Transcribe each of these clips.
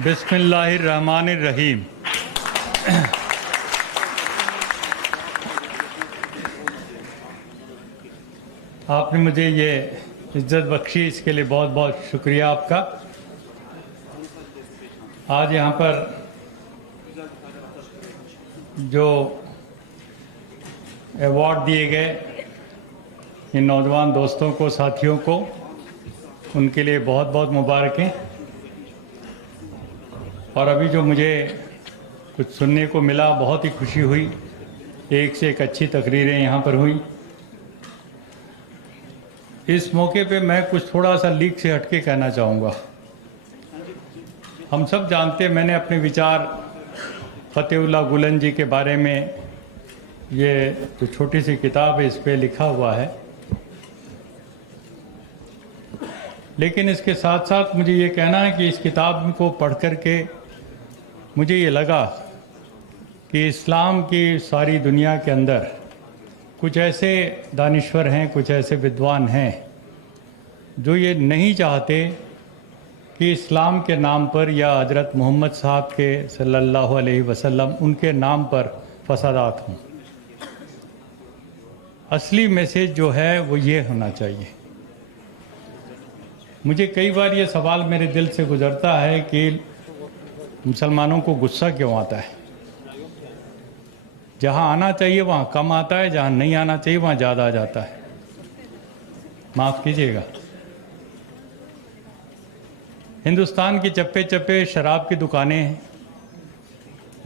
बिस्मिल्लाहिर्रहमानिर्रहीम। आपने मुझे ये इज्जत बख्शी, इसके लिए बहुत बहुत शुक्रिया आपका। आज यहाँ पर जो अवार्ड दिए गए इन नौजवान दोस्तों को, साथियों को, उनके लिए बहुत बहुत मुबारकें। और अभी जो मुझे कुछ सुनने को मिला, बहुत ही खुशी हुई। एक से एक अच्छी तकरीरें यहाँ पर हुई। इस मौके पे मैं कुछ थोड़ा सा लीक से हटके कहना चाहूँगा। हम सब जानते हैं, मैंने अपने विचार फ़तेहुल्लाह गुलन जी के बारे में, ये जो छोटी सी किताब है इस पे लिखा हुआ है। लेकिन इसके साथ साथ मुझे ये कहना है कि इस किताब को पढ़ कर के मुझे ये लगा कि इस्लाम की सारी दुनिया के अंदर कुछ ऐसे दानिश्वर हैं, कुछ ऐसे विद्वान हैं जो ये नहीं चाहते कि इस्लाम के नाम पर या हज़रत मोहम्मद साहब के सल्लल्लाहु अलैहि वसल्लम उनके नाम पर फसादात हों। असली मैसेज जो है वो ये होना चाहिए। मुझे कई बार ये सवाल मेरे दिल से गुजरता है कि मुसलमानों को गुस्सा क्यों आता है। जहाँ आना चाहिए वहाँ कम आता है, जहाँ नहीं आना चाहिए वहाँ ज़्यादा आ जाता है। माफ़ कीजिएगा। हिंदुस्तान की चप्पे चप्पे शराब की दुकानें हैं,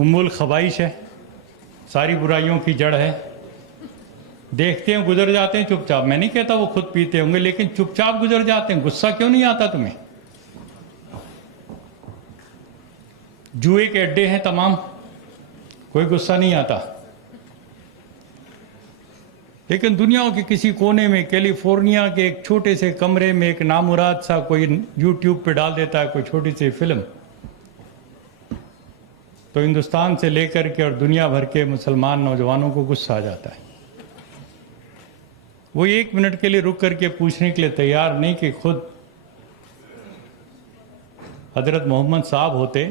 उम्मुल खबाइश है, सारी बुराइयों की जड़ है। देखते हैं, गुजर जाते हैं चुपचाप। मैं नहीं कहता वो खुद पीते होंगे, लेकिन चुपचाप गुजर जाते हैं। गुस्सा क्यों नहीं आता तुम्हें? जुए के अड्डे हैं तमाम, कोई गुस्सा नहीं आता। लेकिन दुनिया के किसी कोने में, कैलिफोर्निया के एक छोटे से कमरे में एक नामुराद सा कोई यूट्यूब पे डाल देता है कोई छोटी सी फिल्म, तो हिंदुस्तान से लेकर के और दुनिया भर के मुसलमान नौजवानों को गुस्सा आ जाता है। वो एक मिनट के लिए रुक करके पूछने के लिए तैयार नहीं कि खुद हजरत मोहम्मद साहब होते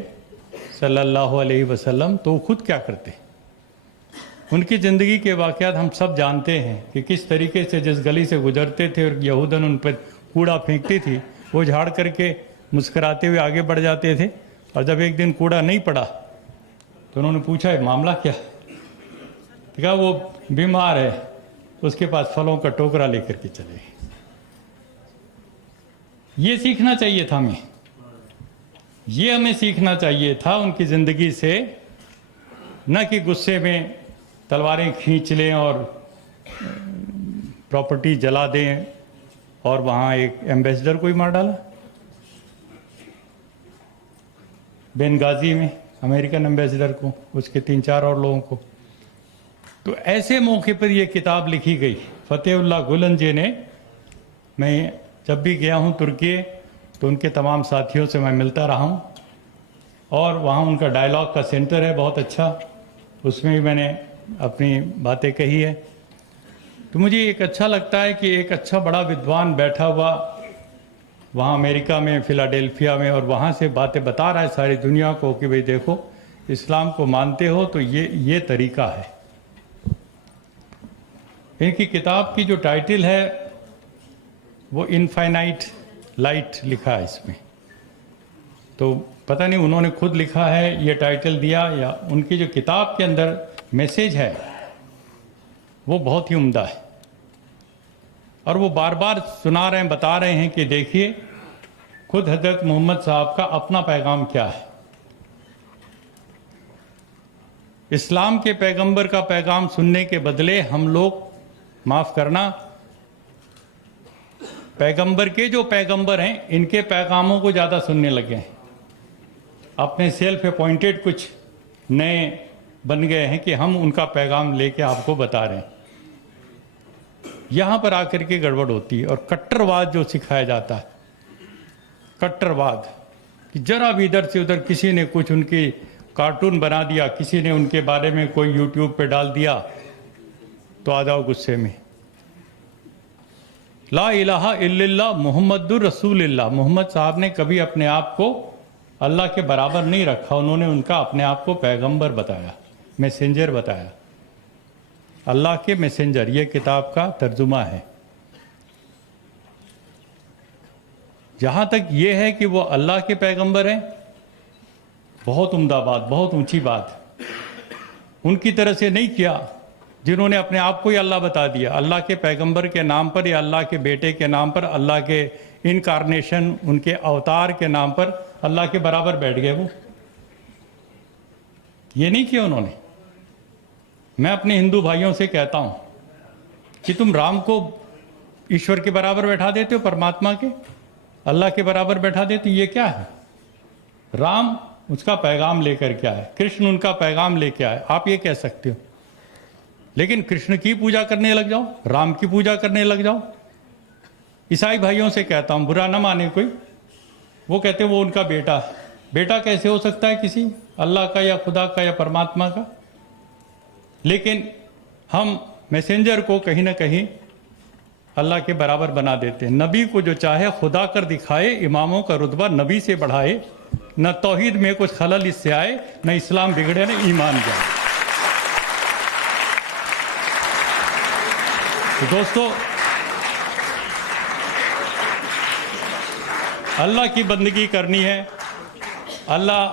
सल्लल्लाहु अलैहि वसल्लम तो वो खुद क्या करते। उनकी ज़िंदगी के वाक़यात हम सब जानते हैं कि किस तरीके से जिस गली से गुजरते थे और यहूदन उन पर कूड़ा फेंकती थी, वो झाड़ करके मुस्कराते हुए आगे बढ़ जाते थे। और जब एक दिन कूड़ा नहीं पड़ा तो उन्होंने पूछा मामला क्या? कहा वो बीमार है, उसके पास फलों का टोकरा लेकर के चले। ये सीखना चाहिए था हमें, ये हमें सीखना चाहिए था उनकी ज़िंदगी से, न कि गुस्से में तलवारें खींच लें और प्रॉपर्टी जला दें और वहाँ एक एम्बेसडर को ही मार डाला। बेनगाजी में अमेरिकन एम्बेसडर को, उसके 3-4 और लोगों को। तो ऐसे मौके पर यह किताब लिखी गई फ़तेहुल्लाह गुलन जी ने। मैं जब भी गया हूँ तुर्की तो उनके तमाम साथियों से मैं मिलता रहा हूँ, और वहाँ उनका डायलॉग का सेंटर है बहुत अच्छा, उसमें भी मैंने अपनी बातें कही है। तो मुझे एक अच्छा लगता है कि एक अच्छा बड़ा विद्वान बैठा हुआ वहाँ अमेरिका में, फिलाडेल्फिया में, और वहाँ से बातें बता रहा है सारी दुनिया को कि भाई देखो, इस्लाम को मानते हो तो ये तरीका है। इनकी किताब की जो टाइटल है वो इनफाइनाइट लाइट लिखा है इसमें। तो पता नहीं उन्होंने खुद लिखा है, ये टाइटल दिया, या उनकी जो किताब के अंदर मैसेज है वो बहुत ही उम्दा है। और वो बार बार सुना रहे हैं, बता रहे हैं कि देखिए खुद हजरत मोहम्मद साहब का अपना पैगाम क्या है। इस्लाम के पैगंबर का पैगाम सुनने के बदले हम लोग, माफ़ करना, पैगंबर के जो पैगंबर हैं इनके पैगामों को ज़्यादा सुनने लगे हैं। अपने सेल्फ अपॉइंटेड कुछ नए बन गए हैं कि हम उनका पैगाम लेके आपको बता रहे हैं। यहाँ पर आकर के गड़बड़ होती है। और कट्टरवाद जो सिखाया जाता है, कट्टरवाद, कि जरा भी इधर से उधर किसी ने कुछ उनकी कार्टून बना दिया, किसी ने उनके बारे में कोई यूट्यूब पे डाल दिया तो आ जाओ गुस्से में। ला इलाहा इल्लल्लाह मुहम्मदुर रसूलुल्लाह, मोहम्मद साहब ने कभी अपने आप को अल्लाह के बराबर नहीं रखा, उन्होंने उनका अपने आप को पैगंबर बताया, मैसेंजर बताया। अल्लाह के मैसेंजर, ये किताब का तर्जुमा है। जहां तक ये है कि वो अल्लाह के पैगंबर हैं, बहुत उम्दा बात, बहुत ऊंची बात। उनकी तरह से नहीं किया जिन्होंने अपने आप को ही अल्लाह बता दिया। अल्लाह के पैगंबर के नाम पर या अल्लाह के बेटे के नाम पर, अल्लाह के इनकारनेशन, उनके अवतार के नाम पर अल्लाह के बराबर बैठ गए वो। ये नहीं किया उन्होंने। मैं अपने हिंदू भाइयों से कहता हूं कि तुम राम को ईश्वर के बराबर बैठा देते हो, परमात्मा के, अल्लाह के बराबर बैठा देते हो, ये क्या है? राम उसका पैगाम लेकर के आए, कृष्ण उनका पैगाम लेके आए, आप ये कह सकते हो। लेकिन कृष्ण की पूजा करने लग जाओ, राम की पूजा करने लग जाओ। ईसाई भाइयों से कहता हूं, बुरा ना माने कोई, वो कहते हैं वो उनका बेटा है। बेटा कैसे हो सकता है किसी अल्लाह का या खुदा का या परमात्मा का? लेकिन हम मैसेंजर को कहीं ना कहीं अल्लाह के बराबर बना देते हैं। नबी को जो चाहे खुदा कर दिखाए, इमामों का रुतबा नबी से बढ़ाए, न तौहीद में कुछ खलल इससे आए, न इस्लाम बिगड़े, न ईमान जाए। तो दोस्तों, अल्लाह की बंदगी करनी है। अल्लाह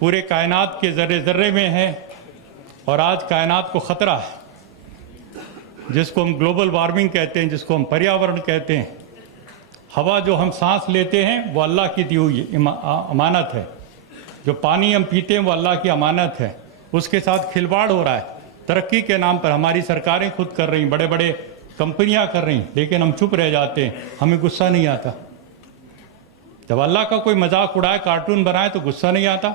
पूरे कायनात के जर्रे जर्रे में है और आज कायनात को खतरा है, जिसको हम ग्लोबल वार्मिंग कहते हैं, जिसको हम पर्यावरण कहते हैं। हवा जो हम सांस लेते हैं वो अल्लाह की दी हुई अमानत है। जो पानी हम पीते हैं वो अल्लाह की अमानत है। उसके साथ खिलवाड़ हो रहा है। तरक्की के नाम पर हमारी सरकारें खुद कर रही, बड़े बड़े कंपनियां कर रही, लेकिन हम चुप रह जाते हैं, हमें गुस्सा नहीं आता। जब अल्लाह का कोई मजाक उड़ाए, कार्टून बनाए, तो गुस्सा नहीं आता।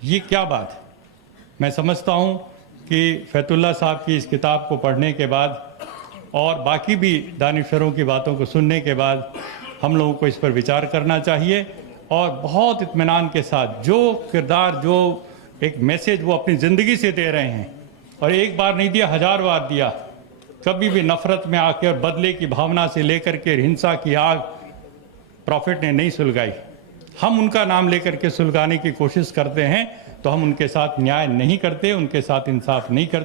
ये क्या बात है? मैं समझता हूं कि फैतुल्लाह साहब की इस किताब को पढ़ने के बाद और बाकी भी दानिशवरों की बातों को सुनने के बाद हम लोगों को इस पर विचार करना चाहिए और बहुत इत्मीनान के साथ जो किरदार, जो एक मैसेज वो अपनी ज़िंदगी से दे रहे हैं, और एक बार नहीं दिया, 1000 बार दिया। कभी भी नफरत में आकर बदले की भावना से लेकर के हिंसा की आग प्रॉफिट ने नहीं सुलगाई। हम उनका नाम लेकर के सुलगाने की कोशिश करते हैं तो हम उनके साथ न्याय नहीं करते, उनके साथ इंसाफ नहीं करते।